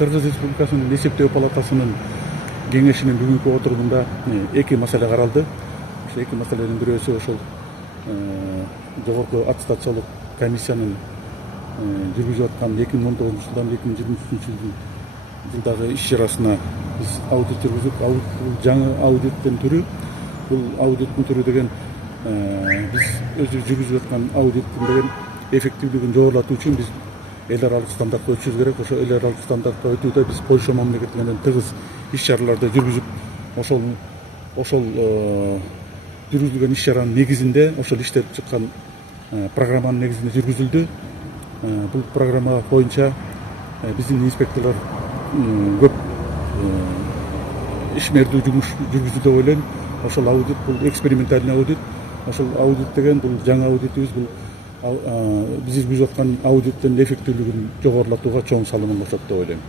Кыргыз Республикасынын эсептөө палатасынын кеңешинин бүгүнкү отурумунда эки маселе каралды. Ошо эки маселенин бирөөсү ошол жогорку аттестациялык комиссиянын жүргүзүп аткан 2019 жылдан 2023 жылдагы иш чарасына биз аудит жүргүзүп, бул жаңы аудиттин түрү, бул аудиттин түрү деген биз өзүбүз жүргүзүп аткан аудиттин деген эффективдүүлүгүн жогорулатуу үчүн биз эл аралык стандартка өтүшүбүз керек. Ошо эл аралык стандартка өтүүдө биз Польша мамлекети менен тыгыз иш чараларды жүргүзүп, ошол жүргүзүлгөн иш чаранын негизинде, ошол иштеп чыккан программанын негизинде жүргүзүлдү. Бул программа боюнча биздин инспекторлор көп ишмердүү жумуш жүргүздү деп ойлойм. Ошол аудит бул экспериментальный аудит. Ошол аудит деген бул жаңы аудитибиз, бул биз жүргүзүп аткан аудиттин эффективдүүлүгүн жогорулатууга чоң салымын кошот деп ойлойм.